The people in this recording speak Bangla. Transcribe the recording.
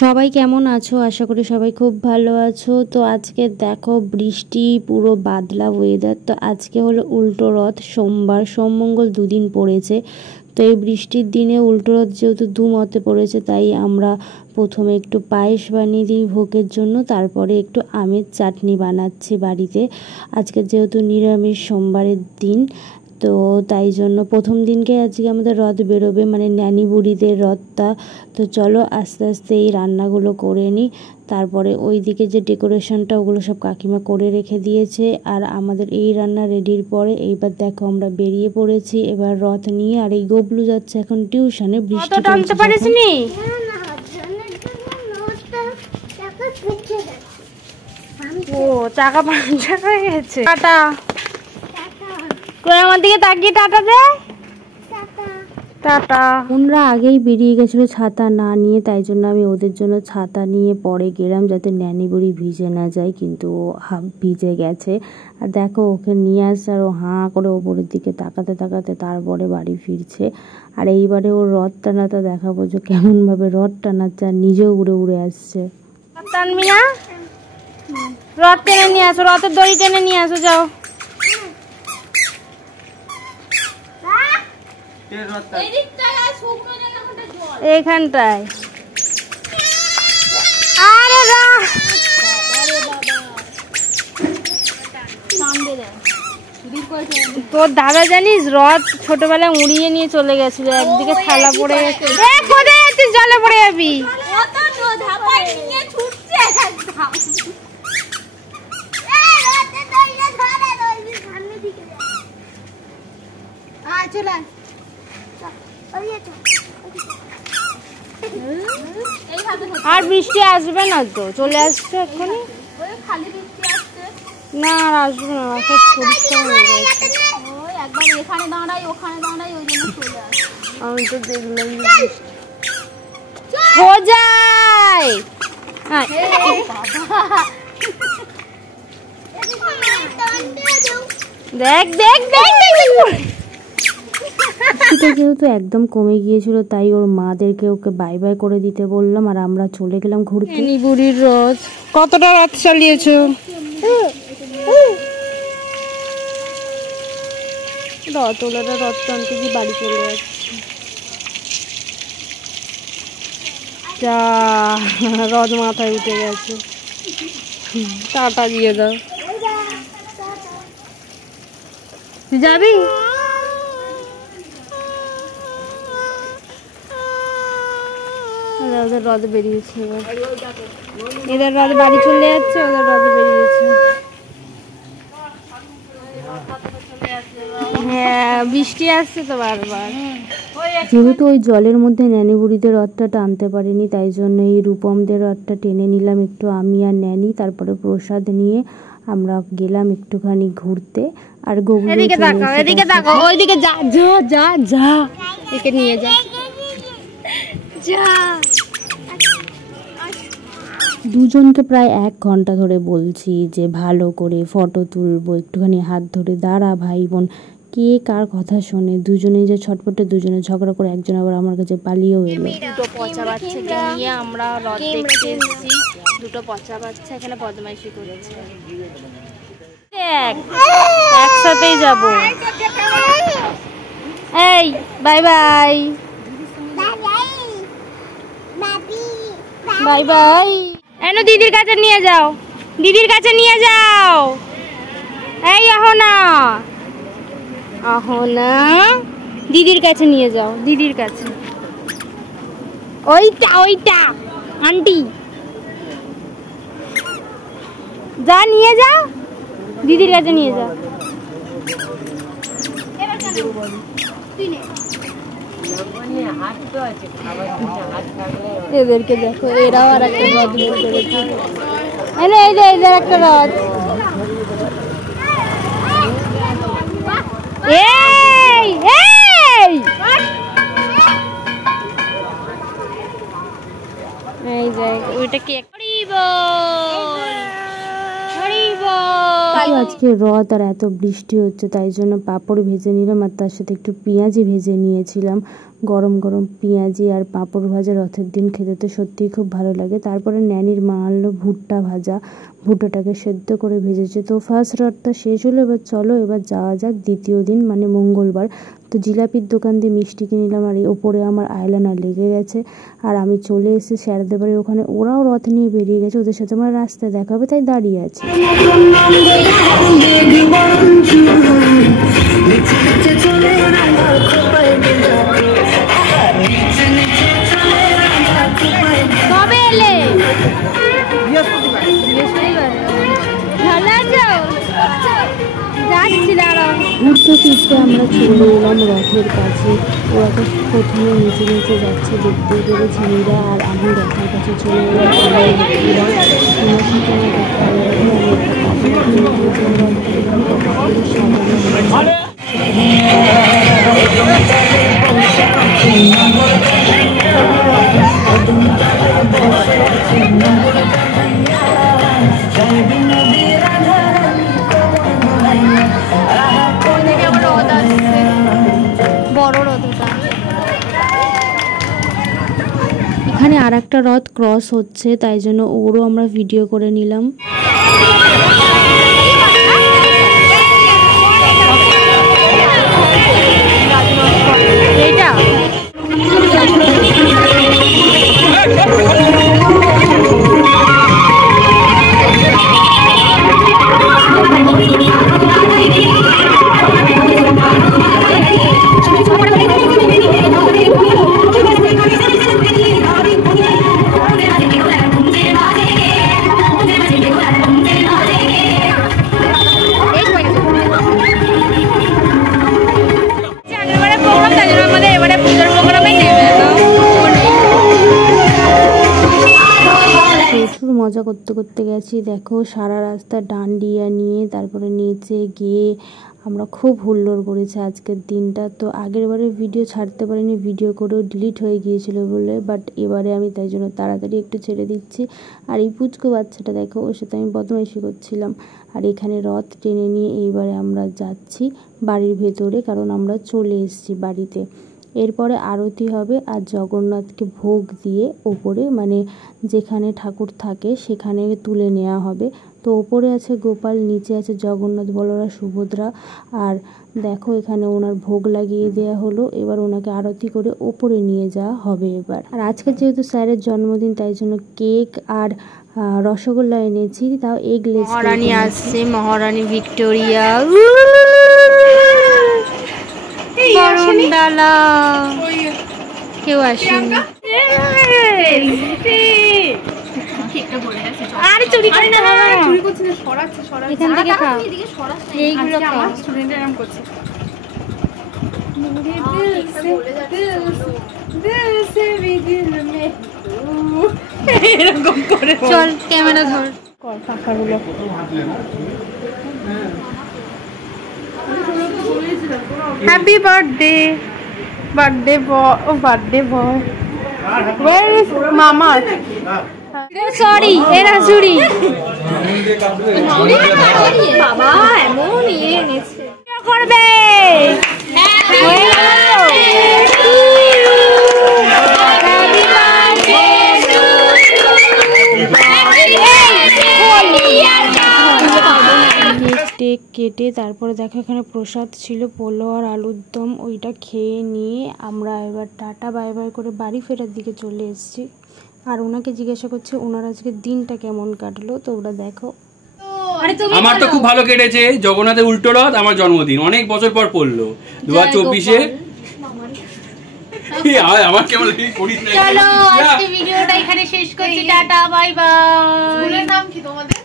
সবাই কেমন আছো? আশা করি সবাই খুব ভালো আছো। তো আজকে দেখো বৃষ্টি, পুরো বাদলা ওয়েদার। তো আজকে হলো উল্টো রথ, সোমবার, সোম মঙ্গল দুদিন পড়েছে। তো এই বৃষ্টির দিনে উল্টো রথ যেহেতু দুমতে পড়েছে, তাই আমরা প্রথমে একটু পায়েস বানিয়ে দিই ভোগের জন্য, তারপরে একটু আমের চাটনি বানাচ্ছি বাড়িতে। আজকে যেহেতু নিরামিষ সোমবারের দিন, তো তাই জন্য প্রথম দিনকে আজকে আমাদের রথ বেরোবে, মানে ন্যানি বুড়িদের রথটা। তো চলো আস্তে আস্তে এই রান্নাগুলো করে নিই। তারপরে ওই দিকে যে ডেকোরেশনটা, ওগুলো সব কাকিমা করে রেখে দিয়েছে। আর আমাদের এই রান্না রেডির পরে এইবার দেখো আমরা বেরিয়ে পড়েছি এবার রথ নিয়ে। আর এই গোবলু যাচ্ছে এখন টিউশনে, বৃষ্টি টানতে পারিসনি? ও চাকা পাঞ্চার হয়ে গেছে। টাটা। আমার দিকে তাকিয়ে টাটা দে। টাটা। ওনরা আগেই বেরিয়ে গেছিলো ছাতা না নিয়ে, তাই জন্য আমি ওদের জন্য ছাতা নিয়ে পরে গেলাম যাতে ন্যানি বুড়ি ভিজে না যায়, কিন্তু ও হাফ ভিজে গেছে। আর দেখো ওকে নিয়ে আসছে আর ও হাঁ করে ওপরের দিকে তাকাতে তাকাতে তারপরে বাড়ি ফিরছে। আর এইবারে ওর রথ টানাটা দেখাবো যে কেমনভাবে রথ টানাচ্ছে, আর নিজেও উড়ে উড়ে আসছে। টানমিয়া, রথ টেনে নিয়ে আসো, রথের দড়ি টেনে নিয়ে আসো, যাও। এইখানটায় আরে তোর দাদা জানিস রথ ছোটবেলায় উড়িয়ে নিয়ে চলে গেছিল, একদিকে থালা পড়ে গেছে। কোথায় যাচ্ছিস? জলে পড়ে যাবি। আর বৃষ্টি আসবে না তো, চলে আসছে এক্ষুনি। না আর আসবে না, সব পরিষ্কার হয়ে গেছে। আমি তো দেখলাম সোজাই। দেখ দেখ দেখ যেহেতু একদম কমে গিয়েছিল, তাই ওর মাদেরকে ওকে বাই বাই করে দিতে বললাম, আর আমরা চলে গেলাম ঘুরতে। বুড়ির রথ। কতটা রথ চালিয়েছো? রথ ওলাটা রথ টানতে কি বাড়ি চলে যাচ্ছে। যা রথ মাথায় উঠে গেছে। টাটা দিয়ে দাও। যাবি? ওদের রথ বেরিয়েছে, এদের রথ বাড়ি চলে যাচ্ছে, ওদের রথ বেরিয়েছে। হ্যাঁ বৃষ্টি আসছে তো বারবার। যেহেতু ওই জলের মধ্যে ন্যানি বুড়িদের রথটা টানতে পারিনি, তাই জন্য এই রূপমদের রথটা টেনে নিলাম একটু আমি আর ন্যানি। তারপরে প্রসাদ নিয়ে আমরা গেলাম একটুখানি ঘুরতে। আর এদিকে তাকাও, এদিকে তাকাও, ওইদিকে যা যা যা যা, একে নিয়ে যা যা। দুজনকে প্রায় 1 ঘন্টা ধরে বলছি যে ভালো করে ফটো তুলবো, একটুখানি হাত ধরে দাঁড়া ভাই বোন। কে কার কথা শোনে? দুজনে যে ছটপটে, দুজনে ঝগড়া করে একজন আবার আমার কাছে পালিয়েও এলো। দুটো পচা বাচ্চাকে নিয়ে আমরা রথ দেখতে এসেছি। দুটো পচা বাচ্চা এখানে বদমাইশি করেছে। একসাথেই যাব। এই বাই বাই বাই বাই। এনো দিদির কাছে নিয়ে যাও, দিদির কাছে নিয়ে যাও। এই আহনা, আহনা দিদির কাছে নিয়ে যাও, দিদির কাছে। ওইটা ওইটা আন্টি, যা নিয়ে যাও, দিদির কাছে নিয়ে যাও। এদেরকে দেখো, এরাও আর একটা রথ বের করেছে। এই যে এদের একটা রথ। এই এই এই যে ওইটা কি? আজকে রথ আর এত বৃষ্টি হচ্ছে, তাই জন্য পাঁপড় ভেজে নিলাম, আর তার সাথে একটু পেঁয়াজি ভেজে নিয়েছিলাম। গরম গরম পেঁয়াজি আর পাঁপড় ভাজা রথের দিন খেতে তো সত্যিই খুব ভালো লাগে। তারপরে ন্যানির মা আনলো ভুট্টা ভাজা, ভুট্টাটাকে সেদ্ধ করে ভেজেছে। তো ফার্স্ট রথটা শেষ হলো, এবার চলো এবার যাওয়া যাক দ্বিতীয় দিন মানে মঙ্গলবার। তো জিলাপির দোকান দিয়ে মিষ্টি কিনে নিলাম, আর ওপরে আমার আইলাইনার লেগে গেছে। আর আমি চলে এসেছি স্যারদের বাড়ির ওখানে, ওরাও রথ নিয়ে বেরিয়ে গেছে, ওদের সাথে আমার রাস্তায় দেখা হবে তাই দাঁড়িয়ে আছে। ঘুরতে ফিরতে আমরা চলে এলাম রথের কাছে। ওরা তো প্রথমে নিচে নিচে যাচ্ছে, দেখতেই পেরেছি মেয়েরা, আর আমি রথের কাছে চলে এলাম। এখানে আর একটা রথ ক্রস হচ্ছে, তাই জন্য ওরও আমরা ভিডিও করে নিলাম। মজা করতে করতে গেছি, দেখো সারা রাস্তা ডান্ডিয়া নিয়ে, তারপরে নিচে গিয়ে আমরা খুব হুল্লোড় করেছি আজকের দিনটা। তো আগের বারে ভিডিও ছাড়তে পারিনি, ভিডিও করেও ডিলিট হয়ে গিয়েছিল বলে, বাট এবারে আমি তাই জন্য তাড়াতাড়ি একটু ছেড়ে দিচ্ছি। আর এই পুচকো বাচ্চাটা দেখো, ওর সাথে আমি বদমাইশি করছিলাম। আর এখানে রথ টেনে নিয়ে এইবারে আমরা যাচ্ছি বাড়ির ভেতরে, কারণ আমরা চলে এসেছি বাড়িতে। এরপরে আরতি হবে আর জগন্নাথকে ভোগ দিয়ে ওপরে মানে যেখানে ঠাকুর থাকে সেখানে তুলে নেওয়া হবে। তো ওপরে আছে গোপাল, নিচে আছে জগন্নাথ, বলরা, সুভদ্রা। আর দেখো এখানে ওনার ভোগ লাগিয়ে দেওয়া হলো, এবার ওনাকে আরতি করে ওপরে নিয়ে যাওয়া হবে এবার। আর আজকে যেহেতু স্যারের জন্মদিন তাই জন্য কেক আর রসগোল্লা এনেছি, তাও এগলেস। মহারানী আসছে, মহারানী ভিক্টোরিয়া। কেউ আসেনি। আরে চুরি করে না, চুরি করছি না, সরাচ্ছে এখান থেকে খাও, এইগুলো খাও। স্টুডেন্টরা এরকম করছে। এরকম করে চল ক্যামেরা ধর, কর পাখাগুলো। Happy birthday, birthday boy, birthday boy. Where is Mama? Sorry, এরা চুরি। বাবা এমন নিয়ে এনেছে করবে। কেক কেটে তারপরে দেখো এখানে প্রসাদ ছিল, পোলো আর আলুর দম, ওইটা খেয়ে নিয়ে আমরা এবার টাটা বাই বাই করে বাড়ি ফেরার দিকে চলে এসেছি। আর ওনাকে জিজ্ঞাসা করছে ওনার আজকে দিনটা কেমন কাটলো, তো ওরা দেখো। আমার তো খুব ভালো কেটেছে, জগন্নাথের উল্টো রথ, আমার জন্মদিন অনেক বছর পর পড়লো 2024-এ। আমার কেমন করিস না। চলো আজকে ভিডিওটা এখানে শেষ করছি, টাটা বাই বাই। স্কুলের নাম কি তোমাদের?